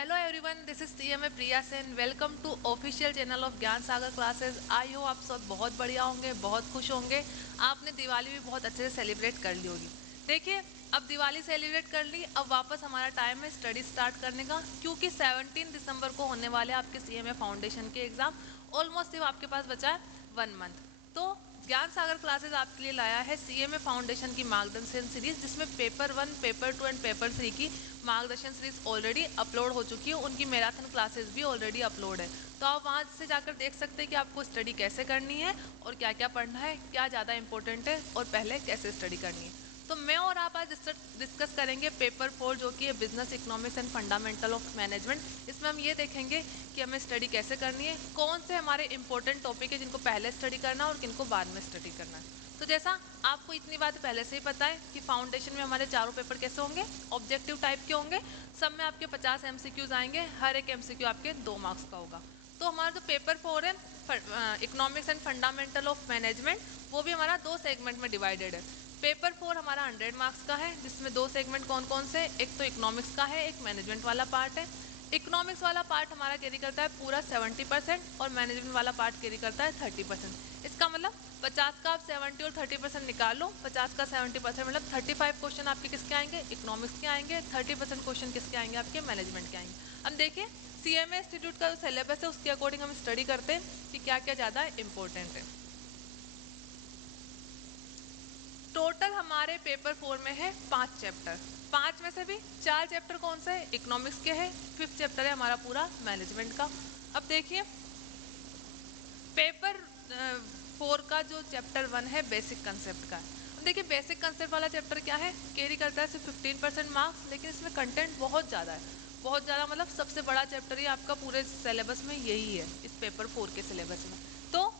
Hello everyone, this is CMA Priya Sen. Welcome to official channel of Gyan Sagar classes. आई हो आप सब बहुत बढ़िया होंगे, बहुत खुश होंगे। आपने दिवाली भी बहुत अच्छे से सेलिब्रेट कर ली होगी। देखिए, अब दिवाली सेलिब्रेट कर ली, अब वापस हमारा टाइम है स्टडी स्टार्ट करने का, क्योंकि 17 दिसंबर को होने वाले आपके सीएमए फाउंडेशन के एग्जाम। ऑलमोस्ट सिर्फ आपके पास बचा है 1 मंथ। तो ज्ञान सागर क्लासेस आपके लिए लाया है सीएमए फाउंडेशन की मार्गदर्शन सीरीज, जिसमें पेपर 1, पेपर 2 एंड पेपर 3 की मार्गदर्शन सीरीज ऑलरेडी अपलोड हो चुकी है। उनकी मैराथन क्लासेस भी ऑलरेडी अपलोड है, तो आप वहां से जाकर देख सकते हैं कि आपको स्टडी कैसे करनी है और क्या क्या पढ़ना है, क्या ज़्यादा इंपॉर्टेंट है और पहले कैसे स्टडी करनी है। तो मैं और आप आज डिस्कस करेंगे पेपर 4, जो कि है business economics and fundamental of management. इसमें हम ये देखेंगे कि हमें स्टडी कैसे करनी है, कौन से हमारे इंपॉर्टेंट टॉपिक है जिनको पहले स्टडी करना है और किनको बाद में स्टडी करना है। तो जैसा आपको इतनी बात पहले से ही पता है कि फाउंडेशन में हमारे चारों पेपर कैसे होंगे, ऑब्जेक्टिव टाइप के होंगे। सब में आपके 50 एमसीक्यूज आएंगे, हर एक एमसीक्यू आपके 2 मार्क्स का होगा। तो हमारा जो पेपर 4 है economics and fundamental of management, वो भी हमारा 2 सेगमेंट में डिवाइडेड है। पेपर 4 हमारा 100 मार्क्स का है, जिसमें 2 सेगमेंट कौन कौन से, एक तो इकोनॉमिक्स का है, एक मैनेजमेंट वाला पार्ट है। इकोनॉमिक्स वाला पार्ट हमारा कैरी करता है पूरा 70% और मैनेजमेंट वाला पार्ट कैरी करता है 30%। इसका मतलब 50 का आप 70 और 30% निकाल लो, 50 का 70% मतलब 35 क्वेश्चन आपके किसके आएंगे, इकोनॉमिक्स के आएंगे। 30% क्वेश्चन किसके आएंगे, आपके मैनेजमेंट के आएंगे। अब देखिए, सीएमए इंस्टीट्यूट का जो सिलेबस है उसके अकॉर्डिंग हम स्टडी करते हैं कि क्या क्या ज़्यादा इंपॉर्टेंट है। टोटल हमारे पेपर 4 में है 5 चैप्टर। 5 में से भी 4 चैप्टर कौन से है, इकोनॉमिक्स के है। 5th चैप्टर है हमारा पूरा मैनेजमेंट का। अब देखिए, पेपर 4 का जो चैप्टर 1 है बेसिक कंसेप्ट का है। अब देखिए, बेसिक कंसेप्ट वाला चैप्टर क्या है, कैरी करता है सिर्फ 15% मार्क्स, लेकिन इसमें कंटेंट बहुत ज़्यादा है। बहुत ज़्यादा मतलब सबसे बड़ा चैप्टर ही आपका पूरे सिलेबस में यही है, इस पेपर 4 के सिलेबस में। तो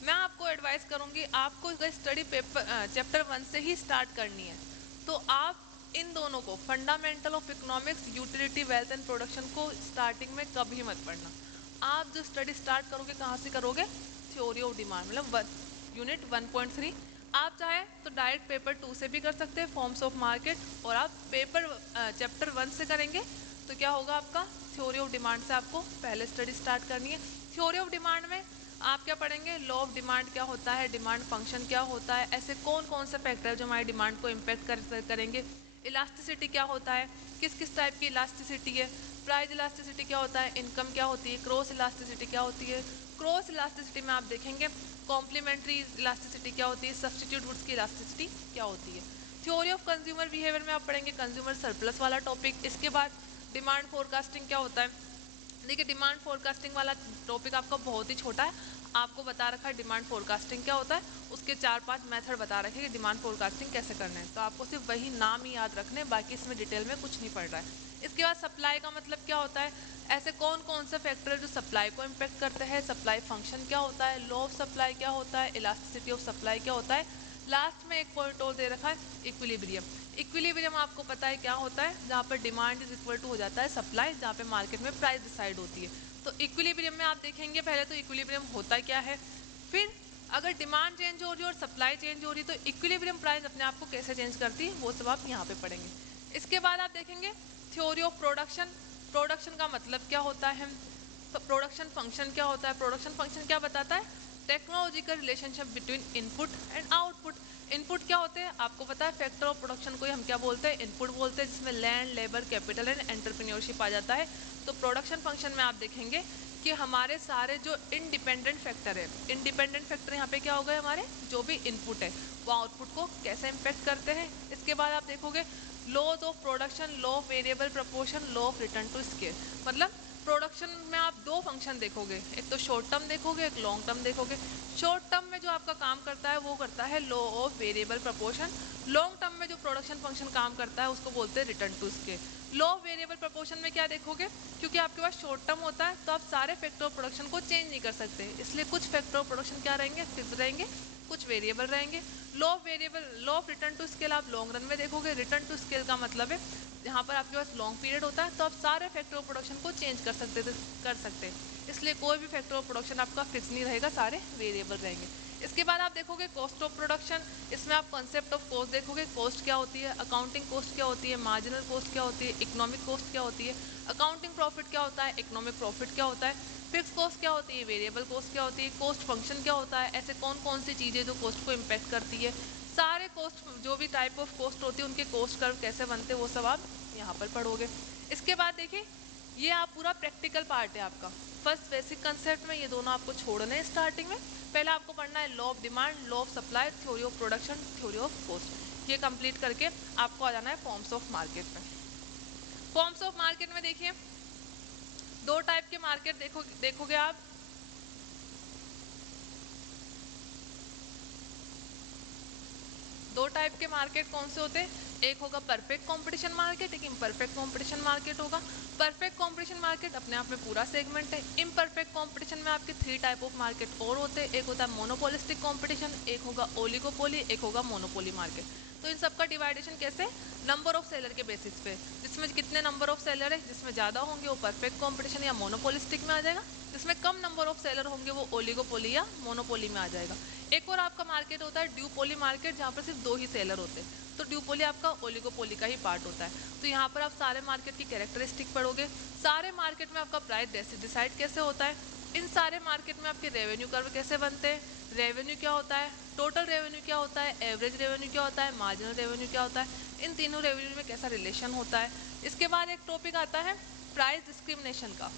मैं आपको एडवाइस करूंगी, आपको अगर स्टडी पेपर चैप्टर 1 से ही स्टार्ट करनी है, तो आप इन दोनों को, fundamental of economics, utility, wealth and production को स्टार्टिंग में कभी मत पढ़ना। आप जो स्टडी स्टार्ट करोगे कहाँ से करोगे, थ्योरी ऑफ डिमांड मतलब यूनिट 1.3। आप चाहे तो डायरेक्ट पेपर 2 से भी कर सकते हैं, फॉर्म्स ऑफ मार्केट। और आप पेपर चैप्टर 1 से करेंगे तो क्या होगा, आपका थ्योरी ऑफ डिमांड से आपको पहले स्टडी स्टार्ट करनी है। थ्योरी ऑफ डिमांड में आप क्या पढ़ेंगे, लॉ ऑफ डिमांड क्या होता है, डिमांड फंक्शन क्या होता है, ऐसे कौन कौन से फैक्टर है जो हमारी डिमांड को इम्पेक्ट करेंगे। इलास्टिसिटी क्या होता है, किस किस टाइप की इलास्टिसिटी है। प्राइस इलास्टिसिटी क्या होता है, इनकम क्या होती है, क्रॉस इलास्टिसिटी क्या होती है। क्रॉस इलास्टिसिटी में आप देखेंगे कॉम्प्लीमेंट्री इलास्टिसिटी क्या होती है, सब्सटीट्यूट गुड्स की इलास्टिसिटी क्या होती है। थ्योरी ऑफ कंज्यूमर बिहेवियर में आप पढ़ेंगे कंज्यूमर सरप्लस वाला टॉपिक। इसके बाद डिमांड फोरकास्टिंग क्या होता है। देखिए, डिमांड फोरकास्टिंग वाला टॉपिक आपका बहुत ही छोटा है, आपको बता रखा है डिमांड फोरकास्टिंग क्या होता है, उसके 4-5 मेथड बता रखे कि डिमांड फोरकास्टिंग कैसे करना है। तो आपको सिर्फ वही नाम ही याद रखने, बाकी इसमें डिटेल में कुछ नहीं पड़ रहा है। इसके बाद सप्लाई का मतलब क्या होता है, ऐसे कौन कौन से फैक्टर है जो सप्लाई को इम्पेक्ट करते हैं, सप्लाई फंक्शन क्या होता है, लॉ ऑफ सप्लाई क्या होता है, इलास्टिसिटी ऑफ सप्लाई क्या होता है। लास्ट में एक पॉइंट और दे रखा है, इक्विलिब्रियम। इक्विलिब्रियम आपको पता है क्या होता है, जहाँ पर डिमांड इज इक्वल टू हो जाता है सप्लाई, जहाँ पे मार्केट में प्राइस डिसाइड होती है। तो इक्विलिब्रियम में आप देखेंगे पहले तो इक्विलिब्रियम होता क्या है, फिर अगर डिमांड चेंज हो रही है और सप्लाई चेंज हो रही है तो इक्विलिब्रियम प्राइस अपने आप को कैसे चेंज करती है, वो सब आप यहाँ पे पढ़ेंगे। इसके बाद आप देखेंगे थ्योरी ऑफ प्रोडक्शन। प्रोडक्शन का मतलब क्या होता है, प्रोडक्शन फंक्शन क्या होता है। प्रोडक्शन फंक्शन क्या बताता है, technological relationship between input and output. Input क्या होते हैं आपको पता है, फैक्टर ऑफ प्रोडक्शन को ही हम क्या बोलते हैं, इनपुट बोलते हैं, जिसमें land, labour, capital and entrepreneurship आ जाता है। तो प्रोडक्शन फंक्शन में आप देखेंगे कि हमारे सारे जो इंडिपेंडेंट फैक्टर है, इंडिपेंडेंट फैक्टर यहाँ पे क्या हो गए, हमारे जो भी इनपुट है वो आउटपुट को कैसे इम्पेक्ट करते हैं। इसके बाद आप देखोगे laws of production, law of variable proportion, law of return to scale. मतलब प्रोडक्शन में आप 2 फंक्शन देखोगे, एक तो शॉर्ट टर्म देखोगे, एक लॉन्ग टर्म देखोगे। शॉर्ट टर्म में जो आपका काम करता है वो करता है law of variable proportion. Long term में जो प्रोडक्शन फंक्शन काम करता है उसको बोलते हैं return to scale. Law of variable proportion में क्या देखोगे, क्योंकि आपके पास शॉर्ट टर्म होता है तो आप सारे फैक्टर ऑफ प्रोडक्शन को चेंज नहीं कर सकते, इसलिए कुछ फैक्टर ऑफ प्रोडक्शन क्या रहेंगे, फिक्स रहेंगे, कुछ वेरिएबल रहेंगे। Law of variable, law of return to scale आप लॉन्ग रन में देखोगे। रिटर्न टू स्केल का मतलब है यहाँ पर आपके पास लॉन्ग पीरियड होता है तो आप सारे फैक्टर ऑफ प्रोडक्शन को चेंज कर सकते हैं, इसलिए कोई भी फैक्टर ऑफ प्रोडक्शन आपका फिक्स नहीं रहेगा, सारे वेरिएबल रहेंगे। इसके बाद आप देखोगे कॉस्ट ऑफ प्रोडक्शन, इसमें आप कॉन्सेप्ट ऑफ कॉस्ट देखोगे, कॉस्ट क्या होती है, अकाउंटिंग कॉस्ट क्या होती है, मार्जिनल कॉस्ट क्या होती है, इकोनॉमिक कॉस्ट क्या होती है, अकाउंटिंग प्रॉफिट क्या होता है, इकोनॉमिक प्रॉफिट क्या होता है, फिक्स कॉस्ट क्या होती है, वेरिएबल कॉस्ट क्या होती है, कॉस्ट फंक्शन क्या होता है, ऐसे कौन कौन सी चीज़ें जो कॉस्ट को इम्पैक्ट करती है, सारे कॉस्ट जो भी टाइप ऑफ कॉस्ट होती है उनके कॉस्ट कर्व कैसे बनते हैं वो सब आप यहाँ पर पढ़ोगे। इसके बाद देखिए ये आप पूरा प्रैक्टिकल पार्ट है आपका। फर्स्ट बेसिक कंसेप्ट में ये दोनों आपको छोड़ने हैं स्टार्टिंग में। पहले आपको पढ़ना है law of demand, law of supply, theory of production, theory of cost. ये कंप्लीट करके आपको आ जाना है फॉर्म्स ऑफ मार्केट में। फॉर्म्स ऑफ मार्केट में देखिए दो टाइप के मार्केट देखोगे आप। दो टाइप के मार्केट कौन से होते हैं, एक होगा परफेक्ट कंपटीशन मार्केट, एक इम्परफेक्ट कंपटीशन मार्केट होगा। परफेक्ट कंपटीशन मार्केट अपने आप में पूरा सेगमेंट है। इम्परफेक्ट कंपटीशन में आपके 3 टाइप ऑफ मार्केट और होते हैं, एक होता है मोनोपोलिस्टिक कंपटीशन, एक होगा ओलिगोपोली, एक होगा मोनोपोली मार्केट। तो इन सबका डिवाइडेशन कैसे, नंबर ऑफ सेलर के बेसिस पे, जिसमें कितने नंबर ऑफ सेलर है, जिसमें ज़्यादा होंगे वो परफेक्ट कंपटीशन या मोनोपोलिस्टिक में आ जाएगा, जिसमें कम नंबर ऑफ सेलर होंगे वो ओलिगोपोली या मोनोपोली में आ जाएगा। एक और आपका मार्केट होता है ड्यूपोली मार्केट, जहाँ पर सिर्फ 2 ही सेलर होते हैं, तो ड्यूपोली आपका ओलिगोपोली का ही पार्ट होता है। तो यहाँ पर आप सारे मार्केट की कैरेक्टरिस्टिक पढ़ोगे। सारे मार्केट में आपका प्राइस डिसाइड कैसे होता है, इन सारे मार्केट में आपके रेवेन्यू कर्व कैसे बनते हैं, रेवेन्यू क्या होता है, टोटल रेवेन्यू क्या होता है, एवरेज रेवेन्यू क्या होता है, मार्जिनल रेवेन्यू क्या होता है, इन तीनों रेवेन्यू में कैसा रिलेशन होता है। इसके बाद एक टॉपिक आता है प्राइस डिस्क्रिमिनेशन का।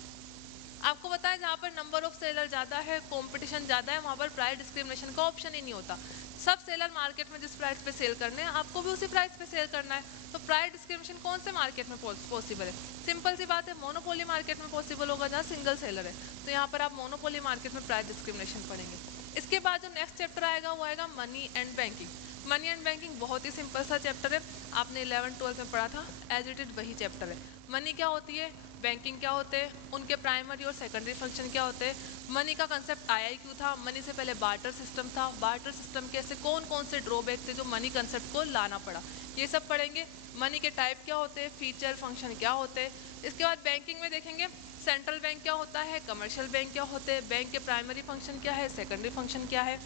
आपको पता है जहाँ पर नंबर ऑफ सेलर ज़्यादा है, कंपटीशन ज़्यादा है, वहाँ पर प्राइस डिस्क्रिमिनेशन का ऑप्शन ही नहीं होता। सब सेलर मार्केट में जिस प्राइस पे सेल करने हैं आपको भी उसी प्राइस पे सेल करना है। तो प्राइस डिस्क्रिमिनेशन कौन से मार्केट में पॉसिबल है, सिंपल सी बात है मोनोपोली मार्केट में पॉसिबल होगा जहाँ सिंगल सेलर है। तो यहाँ पर आप मोनोपोली मार्केट में प्राइस डिस्क्रिमिनेशन पढ़ेंगे। इसके बाद जो नेक्स्ट चैप्टर आएगा वो आएगा money and banking. Money and banking बहुत ही सिंपल सा चैप्टर है, आपने 11th-12th में पढ़ा था, एज इट इज वही चैप्टर है। मनी क्या होती है, बैंकिंग क्या होते हैं, उनके प्राइमरी और सेकेंडरी फंक्शन क्या होते हैं, मनी का कंसेप्ट आया ही क्यों था, मनी से पहले बार्टर सिस्टम था, बार्टर सिस्टम के ऐसे कौन कौन से ड्रॉबैक थे जो मनी कंसेप्ट को लाना पड़ा, ये सब पढ़ेंगे। मनी के टाइप क्या होते हैं, फीचर फंक्शन क्या होते हैं। इसके बाद बैंकिंग में देखेंगे सेंट्रल बैंक क्या होता है, कमर्शियल बैंक क्या होते हैं, बैंक के प्राइमरी फंक्शन क्या है, सेकेंडरी फंक्शन क्या है,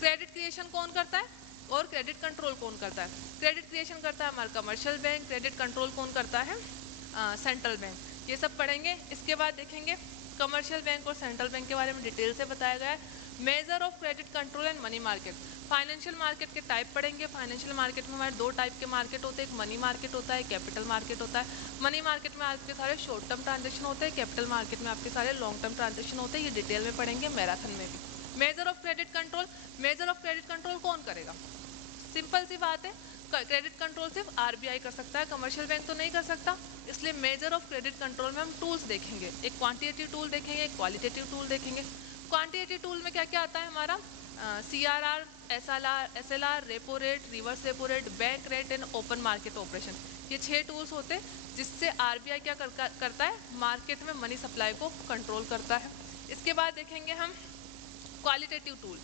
क्रेडिट क्रिएशन कौन करता है और क्रेडिट कंट्रोल कौन करता है। क्रेडिट क्रिएशन करता है हमारा कमर्शियल बैंक, क्रेडिट कंट्रोल कौन करता है, सेंट्रल बैंक। ये सब पढ़ेंगे। इसके बाद देखेंगे कमर्शियल बैंक और सेंट्रल बैंक के बारे में डिटेल से बताया गया है। Measure of credit control and money market, financial market के टाइप पढ़ेंगे। फाइनेंशियल मार्केट में हमारे 2 टाइप के मार्केट होते हैं, एक मनी मार्केट होता है, कैपिटल मार्केट होता है। मनी मार्केट में आपके सारे शॉर्ट टर्म ट्रांजेक्शन होते हैं, कैपिटल मार्केट में आपके सारे लॉन्ग टर्म ट्रांजेक्शन होते हैं। ये डिटेल में पढ़ेंगे मैराथन में भी। Measure of credit control, measure of credit control कौन करेगा, सिंपल सी बात है, क्रेडिट कंट्रोल सिर्फ आरबीआई कर सकता है, कमर्शियल बैंक तो नहीं कर सकता। इसलिए मेजर ऑफ क्रेडिट कंट्रोल में हम टूल्स देखेंगे, एक क्वांटिटेटिव टूल देखेंगे, एक क्वालिटेटिव टूल देखेंगे। क्वांटिटेटिव टूल में क्या क्या आता है हमारा, CRR, SLR, repo rate, reverse repo rate, bank rate and open market operation. ये 6 टूल्स होते हैं जिससे आरबीआई क्या करता है, मार्केट में मनी सप्लाई को कंट्रोल करता है। इसके बाद देखेंगे हम क्वालिटेटिव टूल।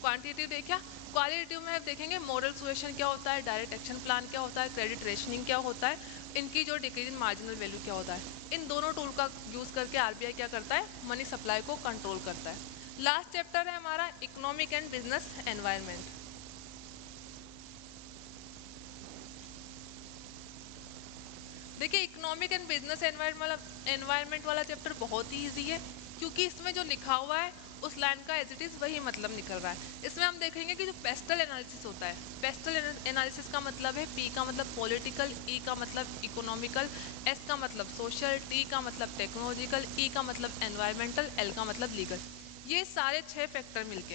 क्वांटिटेटिव देखा, क्वालिटेटिव में देखेंगे मॉडल सुएशन क्या होता है, डायरेक्ट एक्शन प्लान क्या होता है, क्रेडिट रेशनिंग क्या होता है, इनकी जो डिक्रीज इन मार्जिनल वैल्यू क्या होता है। इन दोनों टूल का यूज़ करके आरबीआई क्या करता है, मनी सप्लाई को कंट्रोल करता है। लास्ट चैप्टर है हमारा इकोनॉमिक एंड बिजनेस एनवायरनमेंट। देखिए इकोनॉमिक एंड बिजनेस एनवायरनमेंट वाला चैप्टर बहुत ही ईजी है, क्योंकि इसमें जो लिखा हुआ है उस लाइन का एज इट इज़ वही मतलब निकल रहा है। इसमें हम देखेंगे कि जो पेस्टल एनालिसिस होता है, पेस्टल एनालिसिस का मतलब है पी का मतलब पॉलिटिकल, ई का मतलब इकोनॉमिकल, एस का मतलब सोशल, टी का मतलब टेक्नोलॉजिकल, ई का मतलब एनवायरमेंटल, एल का मतलब लीगल। ये सारे 6 फैक्टर मिलके,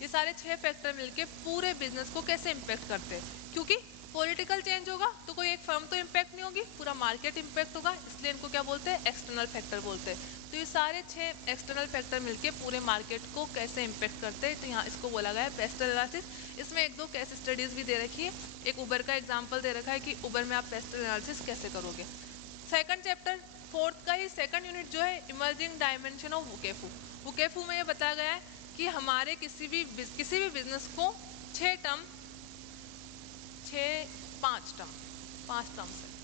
ये सारे 6 फैक्टर मिलके पूरे बिजनेस को कैसे इम्पेक्ट करते हैं, क्योंकि पॉलिटिकल चेंज होगा तो कोई एक फर्म तो इम्पैक्ट नहीं होगी, पूरा मार्केट इम्पैक्ट होगा, इसलिए इनको क्या बोलते हैं, एक्सटर्नल फैक्टर बोलते हैं। तो ये सारे 6 एक्सटर्नल फैक्टर मिलके पूरे मार्केट को कैसे इम्पैक्ट करते हैं, तो यहाँ इसको बोला गया है पेस्टल एनालिसिस। इसमें 1-2 केस स्टडीज भी दे रखी है, एक उबर का एग्जाम्पल दे रखा है कि उबर में आप पेस्टल एनालिसिस कैसे करोगे। सेकंड चैप्टर, फोर्थ का ही सेकंड यूनिट जो है इमर्जिंग डायमेंशन ऑफ वुकेफू। वुकेफू में ये बताया गया है कि हमारे किसी भी बिजनेस को 6 टर्म, 5 टर्म, 5 टर्म से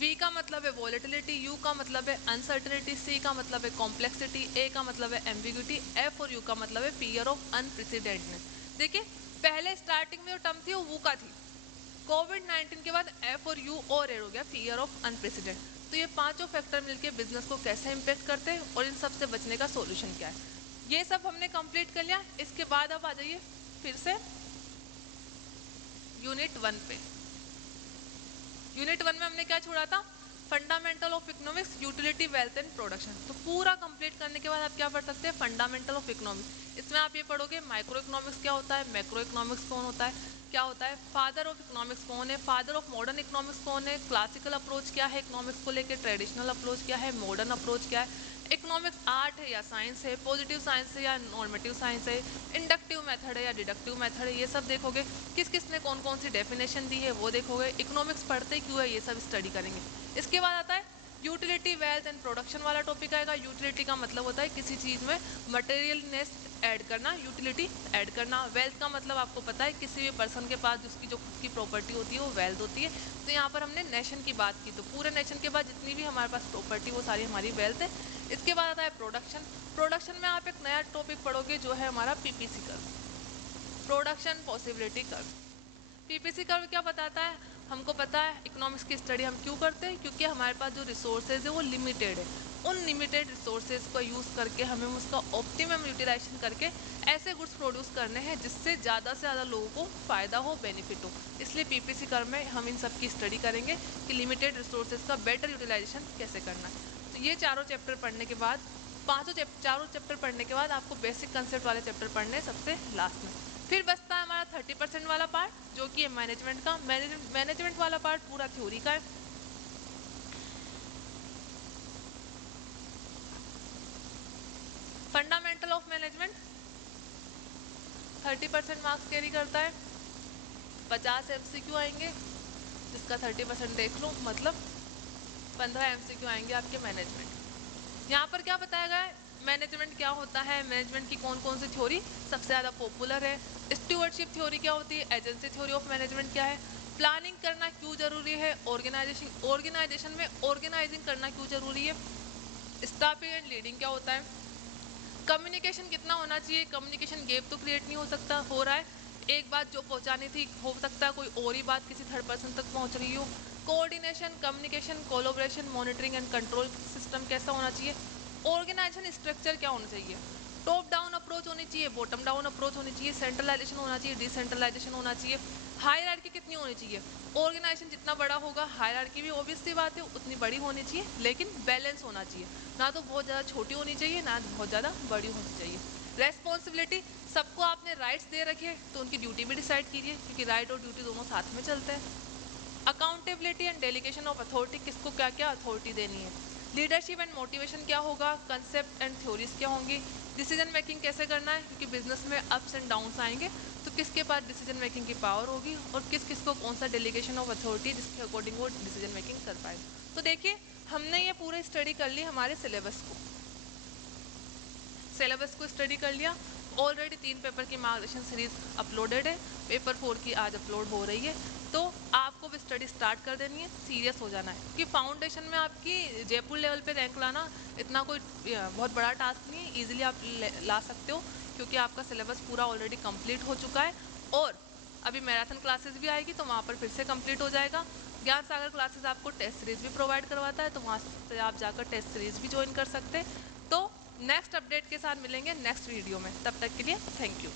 V का मतलब है वॉलेटिलिटी, U का मतलब है अनसर्टेनिटी, C का मतलब है कॉम्प्लेक्सिटी, A का मतलब है एम्बिग्यूटी, F और U का मतलब है फियर ऑफ अनप्रेसिडेंटनेस। देखिए पहले स्टार्टिंग में जो टर्म थी वो वू का थी, कोविड-19 के बाद F और U और ऐड हो गया फियर ऑफ अनप्रेसिडेंट। तो ये पांचों फैक्टर मिलके बिजनेस को कैसे इम्पेक्ट करते हैं और इन सब से बचने का सॉल्यूशन क्या है, ये सब हमने कंप्लीट कर लिया। इसके बाद अब आ जाइए फिर से यूनिट 1 पे। यूनिट 1 में हमने क्या छोड़ा था, fundamental of economics, utility, wealth and production. तो पूरा कंप्लीट करने के बाद आप क्या पढ़ सकते हैं, फंडामेंटल ऑफ इकोनॉमिक्स। इसमें आप ये पढ़ोगे माइक्रो इकोनॉमिक्स क्या होता है, मैक्रो इकोनॉमिक्स कौन होता है, क्या होता है, फादर ऑफ इकोनॉमिक्स कौन है, फादर ऑफ मॉडर्न इकोनॉमिक्स कौन है, क्लासिकल अप्रोच क्या है इकोनॉमिक्स को लेकर, ट्रेडिशनल अप्रोच क्या है, मॉडर्न अप्रोच क्या है, इकोनॉमिक्स आर्ट है या साइंस है, पॉजिटिव साइंस है या नॉर्मेटिव साइंस है, इंडक्टिव मेथड है या डिडक्टिव मेथड है, ये सब देखोगे। किस किस ने कौन कौन सी डेफिनेशन दी है वो देखोगे। इकोनॉमिक्स पढ़ते क्यों है ये सब स्टडी करेंगे। इसके बाद आता है यूटिलिटी, वेल्थ एंड प्रोडक्शन वाला टॉपिक आएगा। यूटिलिटी का मतलब होता है किसी चीज़ में मटेरियलनेस ऐड करना, यूटिलिटी ऐड करना। वेल्थ का मतलब आपको पता है किसी भी पर्सन के पास जिसकी जो खुद की प्रॉपर्टी होती है वो वेल्थ होती है। तो यहाँ पर हमने नेशन की बात की, तो पूरे नेशन के बाद जितनी भी हमारे पास प्रॉपर्टी वो सारी हमारी वेल्थ है। इसके बाद आता है प्रोडक्शन। प्रोडक्शन में आप एक नया टॉपिक पढ़ोगे जो है हमारा PPC curve, production possibility curve. PPC curve क्या बताता है, हमको पता है इकोनॉमिक्स की स्टडी हम क्यों करते हैं, क्योंकि हमारे पास जो रिसोर्सेज है वो लिमिटेड है। उन लिमिटेड रिसोर्सेज को यूज़ करके हमें उसका ऑप्टिमम यूटिलाइजेशन करके ऐसे गुड्स प्रोड्यूस करने हैं जिससे ज़्यादा से ज़्यादा लोगों को फ़ायदा हो, बेनिफिट हो। इसलिए पीपीसी कर्व में हम इन सब की स्टडी करेंगे कि लिमिटेड रिसोर्सेज का बेटर यूटिलाइजेशन कैसे करना है। तो ये चारों चैप्टर पढ़ने के बाद, चारों चैप्टर पढ़ने के बाद आपको बेसिक कंसेप्ट वाले चैप्टर पढ़ने सबसे लास्ट में। फिर बचता है हमारा 30% वाला पार्ट जो कि है मैनेजमेंट का। मैनेजमेंट वाला पार्ट पूरा थ्योरी का है। Fundamental of management 30% marks carry करता है, 50 एमसीक्यू आएंगे जिसका 30% देख लो, मतलब 15 एमसीक्यू आएंगे आपके मैनेजमेंट। यहाँ पर क्या बताया गया है, मैनेजमेंट क्या होता है, मैनेजमेंट की कौन कौन सी थ्योरी सबसे ज़्यादा पॉपुलर है, स्टूवर्डशिप थ्योरी क्या होती है, एजेंसी थ्योरी ऑफ मैनेजमेंट क्या है, प्लानिंग करना क्यों जरूरी है, ऑर्गेनाइजेशन में ऑर्गेनाइजिंग करना क्यों जरूरी है, स्टाफिंग एंड लीडिंग क्या होता है, कम्युनिकेशन कितना होना चाहिए, कम्युनिकेशन गैप तो क्रिएट नहीं हो सकता, हो रहा है, एक बात जो पहुंचानी थी हो सकता है कोई और ही बात किसी थर्ड पर्सन तक पहुंच रही हो, coordination, communication, collaboration, monitoring and control system कैसा होना चाहिए, ऑर्गेनाइजेशन स्ट्रक्चर क्या होना चाहिए, टॉप डाउन अप्रोच होनी चाहिए, बॉटम डाउन अप्रोच होनी चाहिए, सेंट्रलाइजेशन होना चाहिए, डिसेंट्रलाइजेशन होना चाहिए, हायरार्की कितनी होनी चाहिए, ऑर्गेनाइजेशन जितना बड़ा होगा हायरार्की भी ऑब्वियस सी बात है उतनी बड़ी होनी चाहिए, लेकिन बैलेंस होना चाहिए, ना तो बहुत ज़्यादा छोटी होनी चाहिए ना बहुत ज़्यादा बड़ी होनी चाहिए। रेस्पॉन्सिबिलिटी, सबको आपने राइट्स दे रखे तो उनकी ड्यूटी भी डिसाइड कीजिए क्योंकि राइट और ड्यूटी दोनों साथ में चलते हैं। Accountability and delegation of authority, किसको क्या क्या अथॉरिटी देनी है, लीडरशिप एंड मोटिवेशन क्या होगा, कंसेप्ट एंड थ्योरीज क्या होंगी, डिसीजन मेकिंग कैसे करना है क्योंकि बिजनेस में अप्स एंड डाउन्स आएंगे, तो किसके पास डिसीजन मेकिंग की पावर होगी और किस किस को कौन सा डेलीगेशन ऑफ अथॉरिटी जिसके अकॉर्डिंग वो डिसीजन मेकिंग कर पाए। तो देखिए हमने ये पूरी स्टडी कर ली हमारे सिलेबस को स्टडी कर लिया। ऑलरेडी 3 पेपर की मार्गदर्शन सीरीज अपलोडेड है, पेपर 4 की आज अपलोड हो रही है, तो आपको भी स्टडी स्टार्ट कर देनी है, सीरियस हो जाना है कि फाउंडेशन में आपकी जयपुर लेवल पे रैंक लाना इतना कोई बहुत बड़ा टास्क नहीं है, ईजिली आप ला सकते हो क्योंकि आपका सिलेबस पूरा ऑलरेडी कंप्लीट हो चुका है और अभी मैराथन क्लासेस भी आएगी तो वहाँ पर फिर से कंप्लीट हो जाएगा। ज्ञान सागर क्लासेस आपको टेस्ट सीरीज भी प्रोवाइड करवाता है तो वहाँ से आप जाकर टेस्ट सीरीज भी ज्वाइन कर सकते हैं। तो नेक्स्ट अपडेट के साथ मिलेंगे नेक्स्ट वीडियो में, तब तक के लिए थैंक यू।